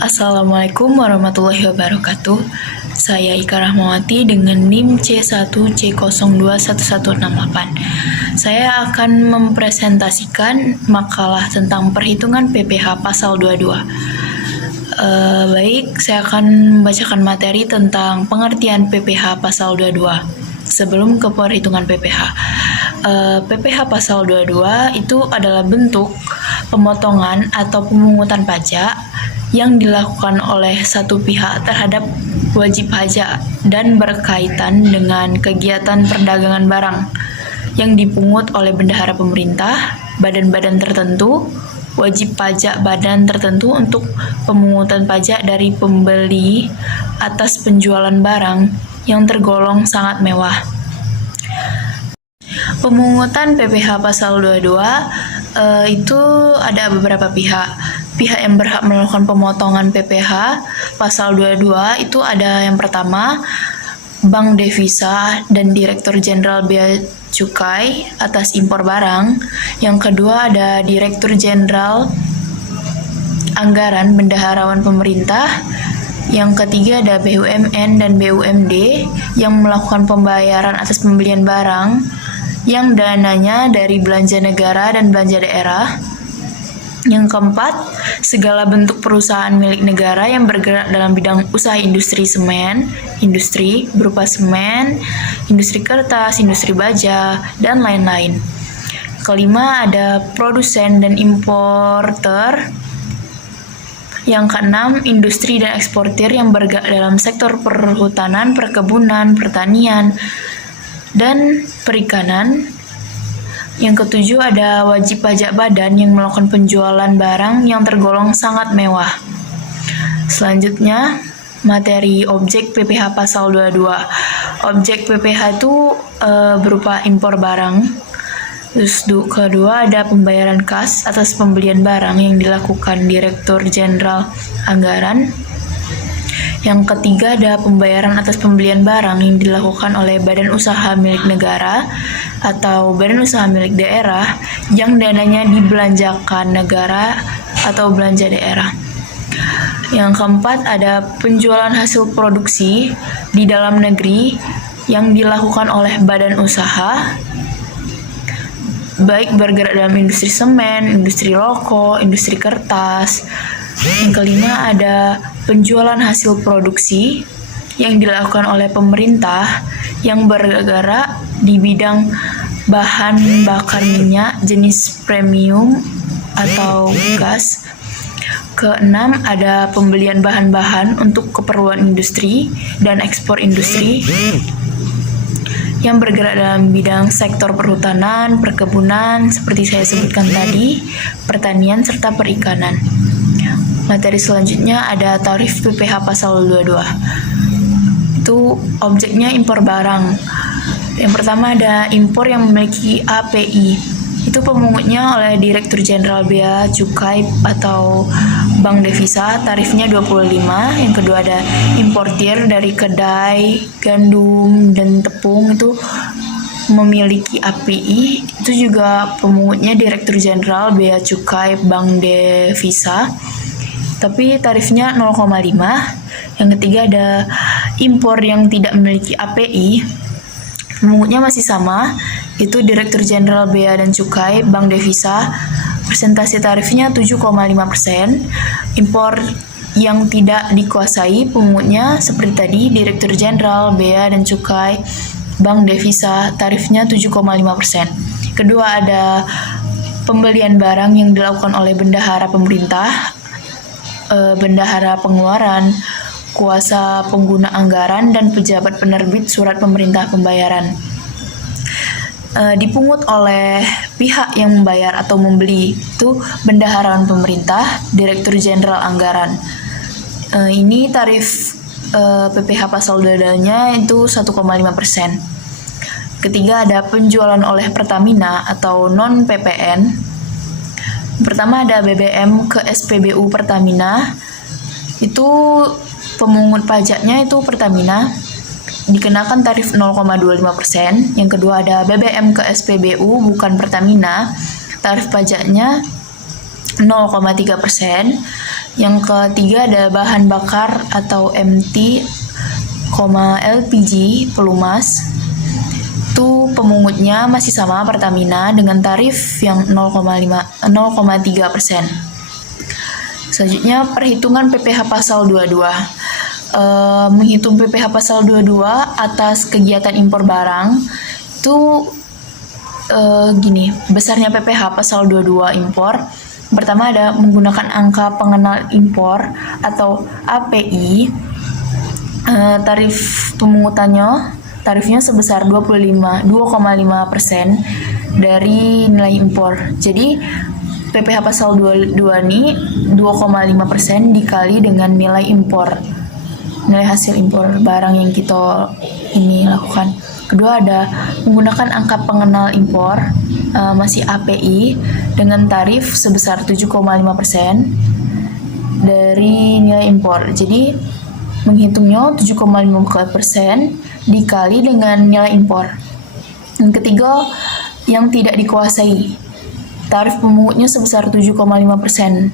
Assalamualaikum warahmatullahi wabarakatuh. Saya Ika Rahmawati dengan NIM C1C021168. Saya akan mempresentasikan makalah tentang perhitungan PPh pasal 22. Baik, saya akan membacakan materi tentang pengertian PPh pasal 22. Sebelum ke perhitungan PPh. PPh pasal 22 itu adalah bentuk pemotongan atau pemungutan pajak yang dilakukan oleh satu pihak terhadap wajib pajak dan berkaitan dengan kegiatan perdagangan barang yang dipungut oleh bendahara pemerintah, badan-badan tertentu, wajib pajak badan tertentu untuk pemungutan pajak dari pembeli atas penjualan barang yang tergolong sangat mewah. Pemungutan PPh pasal 22 itu ada beberapa pihak. Pihak yang berhak melakukan pemotongan PPh pasal 22 itu ada yang pertama Bank Devisa dan Direktur Jenderal Bea Cukai atas impor barang. Yang kedua ada Direktur Jenderal Anggaran Bendaharawan Pemerintah. Yang ketiga ada BUMN dan BUMD yang melakukan pembayaran atas pembelian barang yang dananya dari belanja negara dan belanja daerah. Yang keempat, segala bentuk perusahaan milik negara yang bergerak dalam bidang usaha industri semen, industri berupa semen, industri kertas, industri baja, dan lain-lain. Kelima, ada produsen dan importer. Yang keenam, industri dan eksportir yang bergerak dalam sektor perhutanan, perkebunan, pertanian, dan perikanan. Yang ketujuh ada wajib pajak badan yang melakukan penjualan barang yang tergolong sangat mewah. Selanjutnya, materi objek PPh pasal 22. Objek PPh itu berupa impor barang. Terus kedua ada pembayaran kas atas pembelian barang yang dilakukan Direktur Jenderal Anggaran. Yang ketiga ada pembayaran atas pembelian barang yang dilakukan oleh badan usaha milik negara atau badan usaha milik daerah yang dananya dibelanjakan negara atau belanja daerah. Yang keempat ada penjualan hasil produksi di dalam negeri yang dilakukan oleh badan usaha baik bergerak dalam industri semen, industri rokok, industri kertas. Yang kelima ada penjualan hasil produksi yang dilakukan oleh pemerintah yang bergerak di bidang bahan bakar minyak jenis premium atau gas. Keenam ada pembelian bahan-bahan untuk keperluan industri dan ekspor industri yang bergerak dalam bidang sektor perhutanan, perkebunan, seperti saya sebutkan tadi, pertanian, serta perikanan. Materi selanjutnya ada tarif PPh pasal 22. Itu objeknya impor barang. Yang pertama ada impor yang memiliki API. Itu pemungutnya oleh Direktur Jenderal Bea Cukai atau Bank Devisa, tarifnya 25. Yang kedua ada importir dari kedai, gandum, dan tepung itu memiliki API. Itu juga pemungutnya Direktur Jenderal Bea Cukai Bank Devisa, tapi tarifnya 0,5. Yang ketiga ada impor yang tidak memiliki API. Pemungutnya masih sama, itu Direktur Jenderal Bea dan Cukai Bank Devisa. Persentase tarifnya 7,5%. Impor yang tidak dikuasai pemungutnya seperti tadi Direktur Jenderal Bea dan Cukai Bank Devisa, tarifnya 7,5%. Kedua ada pembelian barang yang dilakukan oleh bendahara pemerintah, bendahara pengeluaran, kuasa pengguna anggaran, dan pejabat penerbit surat pemerintah pembayaran. Dipungut oleh pihak yang membayar atau membeli, itu bendaharaan pemerintah, Direktur Jenderal Anggaran. Ini tarif PPh pasal 22-nya itu 1,5%. Ketiga ada penjualan oleh Pertamina atau non-PPN. Pertama ada BBM ke SPBU Pertamina. Itu pemungut pajaknya itu Pertamina, dikenakan tarif 0,25%. Yang kedua ada BBM ke SPBU bukan Pertamina, tarif pajaknya 0,3%. Yang ketiga ada bahan bakar atau MT, LPG, pelumas. Itu pemungutnya masih sama Pertamina dengan tarif yang 0,3%. Selanjutnya perhitungan PPh pasal 22. Menghitung PPh pasal 22 atas kegiatan impor barang itu gini, besarnya PPh pasal 22 impor. Pertama ada menggunakan angka pengenal impor atau API. Tarif tarifnya sebesar 2,5% dari nilai impor. Jadi PPh pasal 22 ini 2,5% dikali dengan nilai impor, nilai hasil impor barang yang kita ini lakukan. Kedua ada menggunakan angka pengenal impor, masih API, dengan tarif sebesar 7,5% dari nilai impor. Jadi menghitungnya 7,5% dikali dengan nilai impor. Yang ketiga, yang tidak dikuasai. Tarif pemungutnya sebesar 7,5%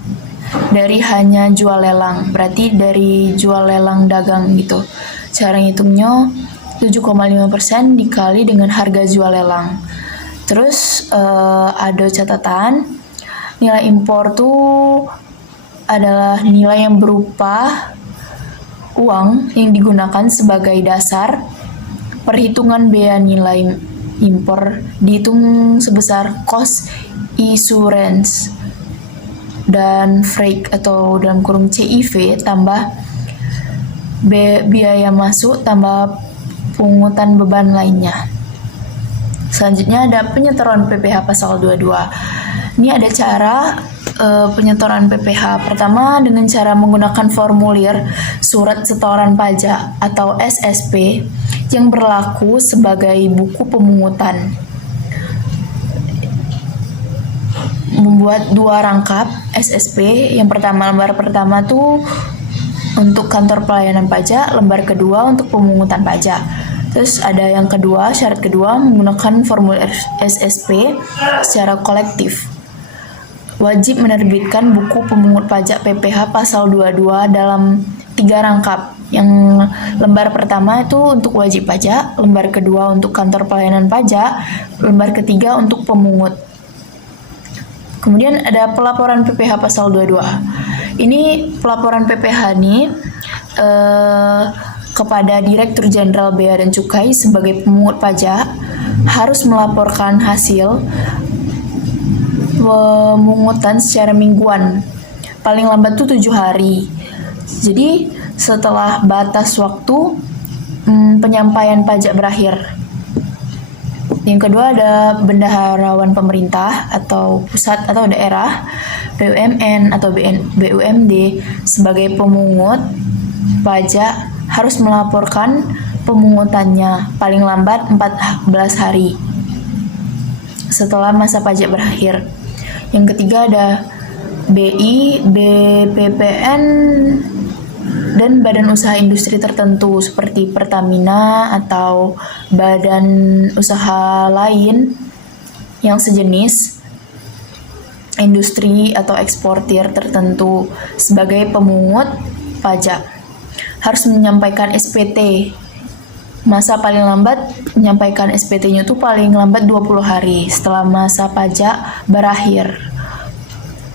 dari hanya jual lelang, berarti dari jual lelang dagang gitu. Cara ngitungnya 7,5% dikali dengan harga jual lelang. Terus ada catatan, nilai impor tuh adalah nilai yang berupa uang yang digunakan sebagai dasar perhitungan bea nilai impor, dihitung sebesar cost insurance dan freight atau dalam kurung CIV tambah biaya masuk tambah pungutan beban lainnya. Selanjutnya ada penyetoran PPh pasal 22. Ini ada cara penyetoran PPh. Pertama dengan cara menggunakan formulir surat setoran pajak atau SSP yang berlaku sebagai buku pemungutan. Membuat 2 rangkap SSP. Yang pertama, lembar pertama tuh untuk kantor pelayanan pajak, lembar kedua untuk pemungutan pajak. Terus ada yang kedua, syarat kedua menggunakan formulir SSP secara kolektif. Wajib menerbitkan buku pemungut pajak PPh pasal 22 dalam 3 rangkap. Yang lembar pertama itu untuk wajib pajak, lembar kedua untuk kantor pelayanan pajak, lembar ketiga untuk pemungut. Kemudian ada pelaporan PPh pasal 22. Ini pelaporan PPh ini kepada Direktur Jenderal Bea dan Cukai sebagai pemungut pajak harus melaporkan hasil pemungutan secara mingguan. Paling lambat tuh 7 hari. Jadi setelah batas waktu penyampaian pajak berakhir. Yang kedua ada bendaharawan pemerintah atau pusat atau daerah, BUMN atau BUMD sebagai pemungut pajak harus melaporkan pemungutannya paling lambat 14 hari setelah masa pajak berakhir. Yang ketiga ada BI, BPPN, dan badan usaha industri tertentu seperti Pertamina atau badan usaha lain yang sejenis industri atau eksportir tertentu sebagai pemungut pajak harus menyampaikan SPT. Masa paling lambat menyampaikan SPT-nya tuh paling lambat 20 hari setelah masa pajak berakhir.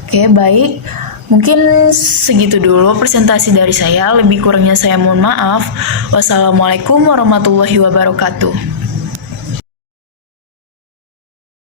Oke, baik. Mungkin segitu dulu presentasi dari saya. Lebih kurangnya saya mohon maaf. Wassalamualaikum warahmatullahi wabarakatuh.